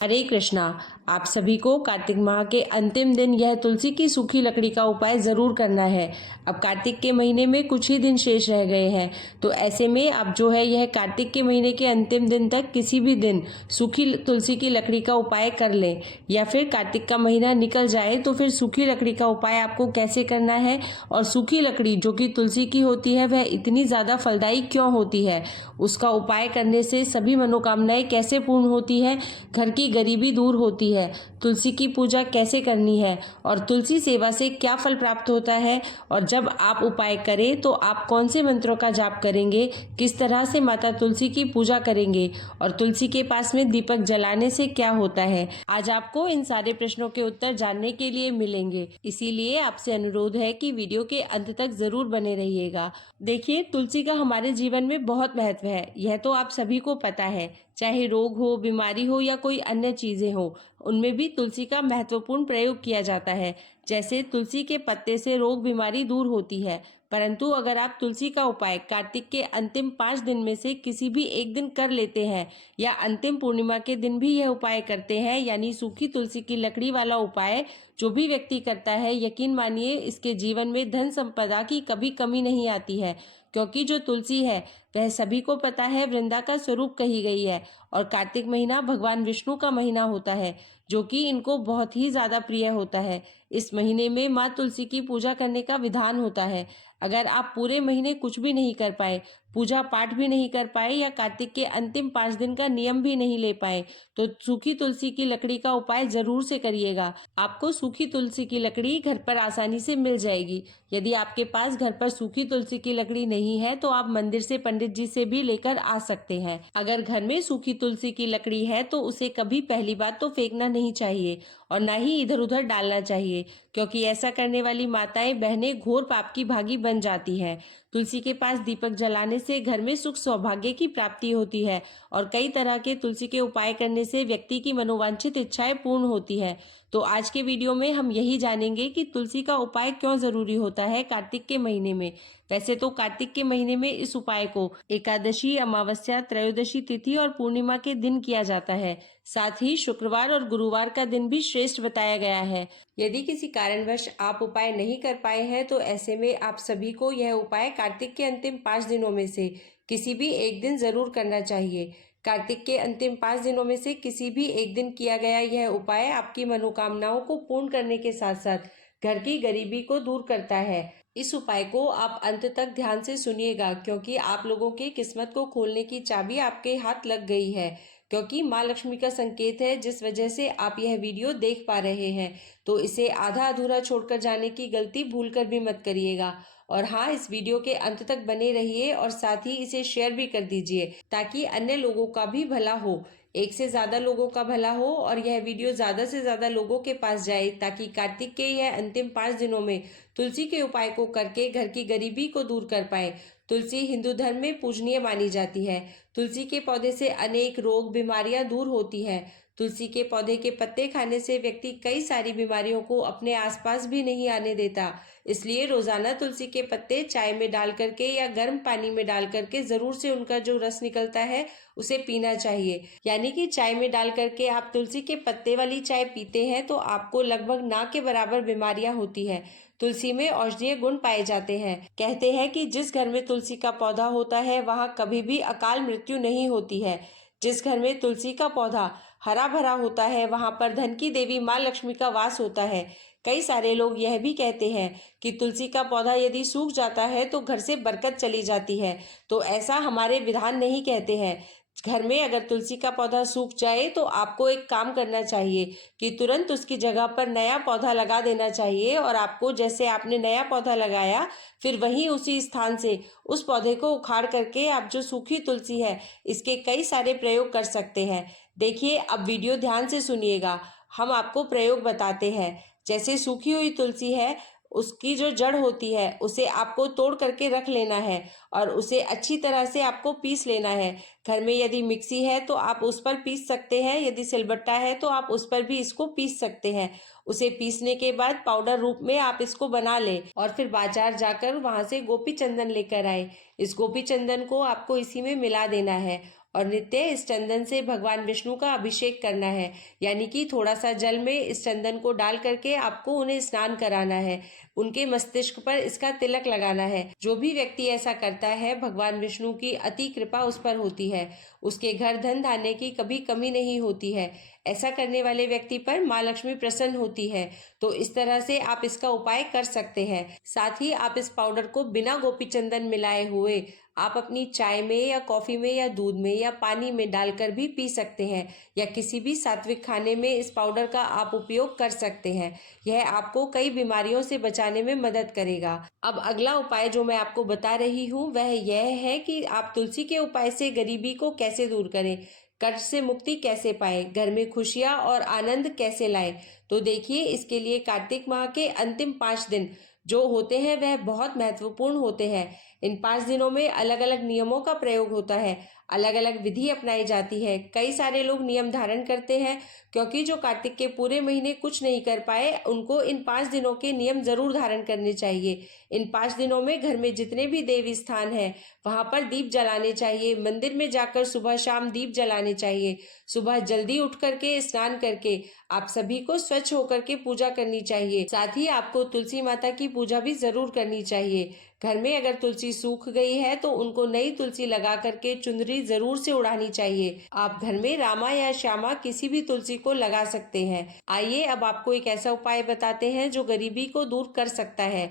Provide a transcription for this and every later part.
हरे कृष्णा। आप सभी को कार्तिक माह के अंतिम दिन यह तुलसी की सूखी लकड़ी का उपाय जरूर करना है। अब कार्तिक के महीने में कुछ ही दिन शेष रह गए हैं, तो ऐसे में आप जो है यह कार्तिक के महीने के अंतिम दिन तक किसी भी दिन सूखी तुलसी की लकड़ी का उपाय कर लें, या फिर कार्तिक का महीना निकल जाए तो फिर सूखी लकड़ी का उपाय आपको कैसे करना है, और सूखी लकड़ी जो कि तुलसी की होती है वह इतनी ज़्यादा फलदायी क्यों होती है, उसका उपाय करने से सभी मनोकामनाएं कैसे पूर्ण होती है, घर की गरीबी दूर होती है, तुलसी की पूजा कैसे करनी है और तुलसी सेवा से क्या फल प्राप्त होता है, और जब आप उपाय करें तो आप कौन से मंत्रों का जाप करेंगे, किस तरह से माता तुलसी की पूजा करेंगे और तुलसी के पास में दीपक जलाने से क्या होता है। आज आपको इन सारे प्रश्नों के उत्तर जानने के लिए मिलेंगे, इसीलिए आपसे अनुरोध है कि वीडियो के अंत तक जरूर बने रहिएगा। देखिए, तुलसी का हमारे जीवन में बहुत महत्व है, यह तो आप सभी को पता है। चाहे रोग हो, बीमारी हो या कोई अन्य चीजें हो, उनमें भी तुलसी का महत्वपूर्ण प्रयोग किया जाता है। जैसे तुलसी के पत्ते से रोग बीमारी दूर होती है, परंतु अगर आप तुलसी का उपाय कार्तिक के अंतिम 5 दिन में से किसी भी एक दिन कर लेते हैं, या अंतिम पूर्णिमा के दिन भी यह उपाय करते हैं, यानी सूखी तुलसी की लकड़ी वाला उपाय जो भी व्यक्ति करता है, यकीन मानिए इसके जीवन में धन संपदा की कभी कमी नहीं आती है। क्योंकि जो तुलसी है वह सभी को पता है वृंदा का स्वरूप कही गई है, और कार्तिक महीना भगवान विष्णु का महीना होता है जो कि इनको बहुत ही ज्यादा प्रिय होता है। इस महीने में माँ तुलसी की पूजा करने का विधान होता है। अगर आप पूरे महीने कुछ भी नहीं कर पाए, पूजा पाठ भी नहीं कर पाए, या कार्तिक के अंतिम 5 दिन का नियम भी नहीं ले पाए, तो सूखी तुलसी की लकड़ी का उपाय जरूर से करिएगा। आपको सूखी तुलसी की लकड़ी घर पर आसानी से मिल जाएगी। यदि आपके पास घर पर सूखी तुलसी की लकड़ी नहीं है तो आप मंदिर से पंडित जी से भी लेकर आ सकते हैं। अगर घर में सूखी तुलसी की लकड़ी है तो उसे कभी पहली बात तो फेंकना नहीं चाहिए, और ना ही इधर उधर डालना चाहिए, क्योंकि ऐसा करने वाली माताएं बहनें घोर पाप की भागी बन जाती हैं। तुलसी के पास दीपक जलाने से घर में सुख सौभाग्य की प्राप्ति होती है, और कई तरह के तुलसी के उपाय करने से व्यक्ति की मनोवांछित इच्छाएं पूर्ण होती है। तो आज के वीडियो में हम यही जानेंगे कि तुलसी का उपाय क्यों जरूरी होता है कार्तिक के महीने में। वैसे तो कार्तिक के महीने में इस उपाय को एकादशी, अमावस्या, त्रयोदशी तिथि और पूर्णिमा के दिन किया जाता है। साथ ही शुक्रवार और गुरुवार का दिन भी श्रेष्ठ बताया गया है। यदि किसी कारणवश आप उपाय नहीं कर पाए हैं तो ऐसे में आप सभी को यह उपाय कार्तिक के अंतिम 5 दिनों में से किसी भी एक दिन जरूर करना चाहिए। कार्तिक के अंतिम 5 दिनों में से किसी भी एक दिन किया गया यह उपाय आपकी मनोकामनाओं को पूर्ण करने के साथ साथ घर की गरीबी को दूर करता है। इस उपाय को आप अंत तक ध्यान से सुनिएगा, क्योंकि आप लोगों की किस्मत को खोलने की चाबी आपके हाथ लग गई है, क्योंकि माँ लक्ष्मी का संकेत है जिस वजह से आप यह वीडियो देख पा रहे हैं। तो इसे आधा अधूरा छोड़कर जाने की गलती भूलकर भी मत करिएगा। और हाँ, इस वीडियो के अंत तक बने रहिए और साथ ही इसे शेयर भी कर दीजिए, ताकि अन्य लोगों का भी भला हो, एक से ज्यादा लोगों का भला हो, और यह वीडियो ज्यादा से ज्यादा लोगों के पास जाए, ताकि कार्तिक के यह अंतिम 5 दिनों में तुलसी के उपाय को करके घर की गरीबी को दूर कर पाए। तुलसी हिंदू धर्म में पूजनीय मानी जाती है। तुलसी के पौधे से अनेक रोग बीमारियां दूर होती हैं। तुलसी के पौधे के पत्ते खाने से व्यक्ति कई सारी बीमारियों को अपने आसपास भी नहीं आने देता। इसलिए रोजाना तुलसी के पत्ते चाय में डाल करके या गर्म पानी में डाल करके जरूर से उनका जो रस निकलता है उसे पीना चाहिए। यानी कि चाय में डाल करके आप तुलसी के पत्ते वाली चाय पीते हैं तो आपको लगभग ना के बराबर बीमारियां होती है। तुलसी में औषधीय गुण पाए जाते हैं। कहते हैं कि जिस घर में तुलसी का पौधा होता है वहां कभी भी अकाल मृत्यु नहीं होती है। जिस घर में तुलसी का पौधा हरा भरा होता है वहां पर धन की देवी माँ लक्ष्मी का वास होता है। कई सारे लोग यह भी कहते हैं कि तुलसी का पौधा यदि सूख जाता है तो घर से बरकत चली जाती है। तो ऐसा हमारे विधान नहीं कहते हैं। घर में अगर तुलसी का पौधा सूख जाए तो आपको एक काम करना चाहिए कि तुरंत उसकी जगह पर नया पौधा लगा देना चाहिए, और आपको जैसे आपने नया पौधा लगाया फिर वहीं उसी स्थान से उस पौधे को उखाड़ करके आप जो सूखी तुलसी है इसके कई सारे प्रयोग कर सकते हैं। देखिए, अब वीडियो ध्यान से सुनिएगा, हम आपको प्रयोग बताते हैं। जैसे सूखी हुई तुलसी है, उसकी जो जड़ होती है उसे आपको तोड़ करके रख लेना है, और उसे अच्छी तरह से आपको पीस लेना है। घर में यदि मिक्सी है तो आप उस पर पीस सकते हैं, यदि सिलबट्टा है तो आप उस पर भी इसको पीस सकते हैं। उसे पीसने के बाद पाउडर रूप में आप इसको बना लें, और फिर बाजार जाकर वहां से गोपी चंदन लेकर आए। इस गोपी चंदन को आपको इसी में मिला देना है, और नित्य इस चंदन से भगवान विष्णु का अभिषेक करना है, यानी कि थोड़ा सा जल में इस चंदन को डाल करके आपको उन्हें स्नान कराना है, उनके मस्तिष्क पर इसका तिलक लगाना है। जो भी व्यक्ति ऐसा करता है भगवान विष्णु की अति कृपा उस पर होती है, उसके घर धन धान्य की कभी कमी नहीं होती है। ऐसा करने वाले व्यक्ति पर माँ लक्ष्मी प्रसन्न होती है। तो इस तरह से आप इसका उपाय कर सकते हैं। साथ ही आप इस पाउडर को बिना गोपी चंदन मिलाए हुए आप अपनी चाय में या कॉफी में या दूध में या पानी में डालकर भी पी सकते हैं, या किसी भी सात्विक खाने में इस पाउडर का आप उपयोग कर सकते हैं। यह आपको कई बीमारियों से बचाने में मदद करेगा। अब अगला उपाय जो मैं आपको बता रही हूँ वह यह है कि आप तुलसी के उपाय से गरीबी को कैसे दूर करें, कर्ज से मुक्ति कैसे पाए, घर में खुशियां और आनंद कैसे लाएं। तो देखिए, इसके लिए कार्तिक माह के अंतिम 5 दिन जो होते हैं वह बहुत महत्वपूर्ण होते हैं। इन 5 दिनों में अलग अलग नियमों का प्रयोग होता है, अलग अलग विधि अपनाई जाती है। कई सारे लोग नियम धारण करते हैं, क्योंकि जो कार्तिक के पूरे महीने कुछ नहीं कर पाए उनको इन 5 दिनों के नियम जरूर धारण करने चाहिए। इन 5 दिनों में घर में जितने भी देवी स्थान हैं वहां पर दीप जलाने चाहिए। मंदिर में जाकर सुबह शाम दीप जलाने चाहिए। सुबह जल्दी उठ करके स्नान करके आप सभी को स्वच्छ होकर के पूजा करनी चाहिए। साथ ही आपको तुलसी माता की पूजा भी जरूर करनी चाहिए। घर में अगर तुलसी सूख गई है तो उनको नई तुलसी लगा करके चुनरी जरूर से उड़ानी चाहिए। आप घर में रामा या श्यामा किसी भी तुलसी को लगा सकते हैं। आइए अब आपको एक ऐसा उपाय बताते हैं जो गरीबी को दूर कर सकता है।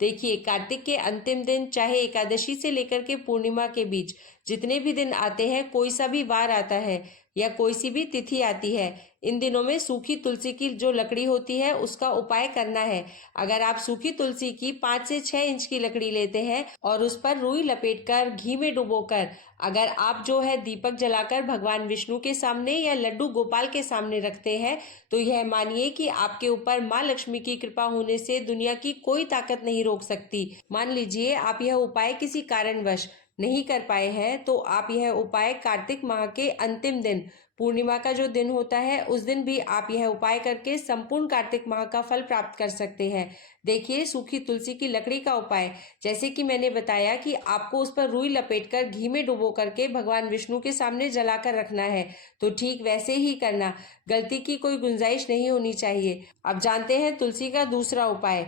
देखिए, कार्तिक के अंतिम दिन चाहे एकादशी से लेकर के पूर्णिमा के बीच जितने भी दिन आते हैं, कोई सा भी वार आता है या कोई सी भी तिथि आती है, इन दिनों में सूखी तुलसी की जो लकड़ी होती है उसका उपाय करना है। अगर आप सूखी तुलसी की 5 से 6 इंच की लकड़ी लेते हैं और उस पर रुई लपेटकर घी में डुबोकर अगर आप जो है दीपक जलाकर भगवान विष्णु के सामने या लड्डू गोपाल के सामने रखते हैं, तो यह मानिए कि आपके ऊपर माँ लक्ष्मी की कृपा होने से दुनिया की कोई ताकत नहीं रोक सकती। मान लीजिए आप यह उपाय किसी कारणवश नहीं कर पाए हैं, तो आप यह उपाय कार्तिक माह के अंतिम दिन पूर्णिमा का जो दिन होता है उस दिन भी आप यह उपाय करके संपूर्ण कार्तिक माह का फल प्राप्त कर सकते हैं। देखिए, सूखी तुलसी की लकड़ी का उपाय, जैसे कि मैंने बताया कि आपको उस पर रुई लपेटकर घी में डुबो करके भगवान विष्णु के सामने जलाकर रखना है, तो ठीक वैसे ही करना। गलती की कोई गुंजाइश नहीं होनी चाहिए। अब जानते हैं तुलसी का दूसरा उपाय।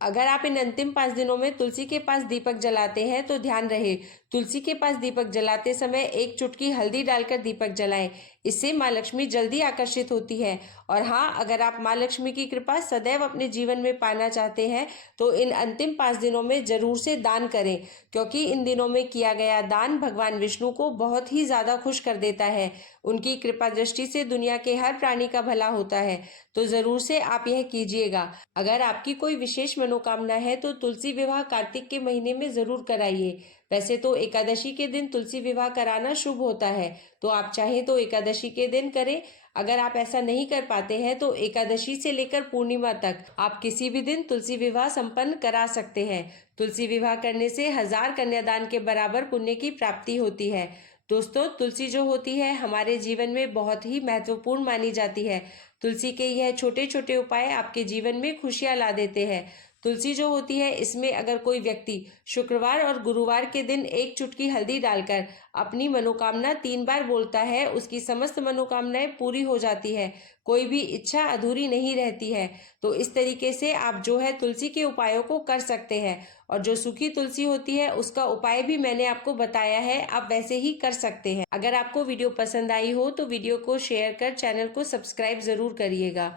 अगर आप इन अंतिम 5 दिनों में तुलसी के पास दीपक जलाते हैं तो ध्यान रहे, तुलसी के पास दीपक जलाते समय 1 चुटकी हल्दी डालकर दीपक जलाएं। इससे माँ लक्ष्मी जल्दी आकर्षित होती है। और हाँ, अगर आप माँ लक्ष्मी की कृपा सदैव अपने जीवन में पाना चाहते हैं तो इन अंतिम 5 दिनों में जरूर से दान करें, क्योंकि इन दिनों में किया गया दान भगवान विष्णु को बहुत ही ज्यादा खुश कर देता है। उनकी कृपा दृष्टि से दुनिया के हर प्राणी का भला होता है। तो जरूर से आप यह कीजिएगा। अगर आपकी कोई विशेष मनोकामना है तो तुलसी विवाह कार्तिक के महीने में जरूर कराइए। वैसे तो एकादशी के दिन तुलसी विवाह कराना शुभ होता है, तो आप चाहें तो एकादशी के दिन करें। अगर आप ऐसा नहीं कर पाते हैं तो एकादशी से लेकर पूर्णिमा तक आप किसी भी दिन तुलसी विवाह संपन्न करा सकते हैं। तुलसी विवाह करने से 1000 कन्यादान के बराबर पुण्य की प्राप्ति होती है। दोस्तों, तुलसी जो होती है हमारे जीवन में बहुत ही महत्वपूर्ण मानी जाती है। तुलसी के यह छोटे छोटे उपाय आपके जीवन में खुशियां ला देते हैं। तुलसी जो होती है इसमें अगर कोई व्यक्ति शुक्रवार और गुरुवार के दिन 1 चुटकी हल्दी डालकर अपनी मनोकामना 3 बार बोलता है, उसकी समस्त मनोकामनाएं पूरी हो जाती है, कोई भी इच्छा अधूरी नहीं रहती है। तो इस तरीके से आप जो है तुलसी के उपायों को कर सकते हैं। और जो सूखी तुलसी होती है उसका उपाय भी मैंने आपको बताया है, आप वैसे ही कर सकते हैं। अगर आपको वीडियो पसंद आई हो तो वीडियो को शेयर कर चैनल को सब्सक्राइब जरूर करिएगा।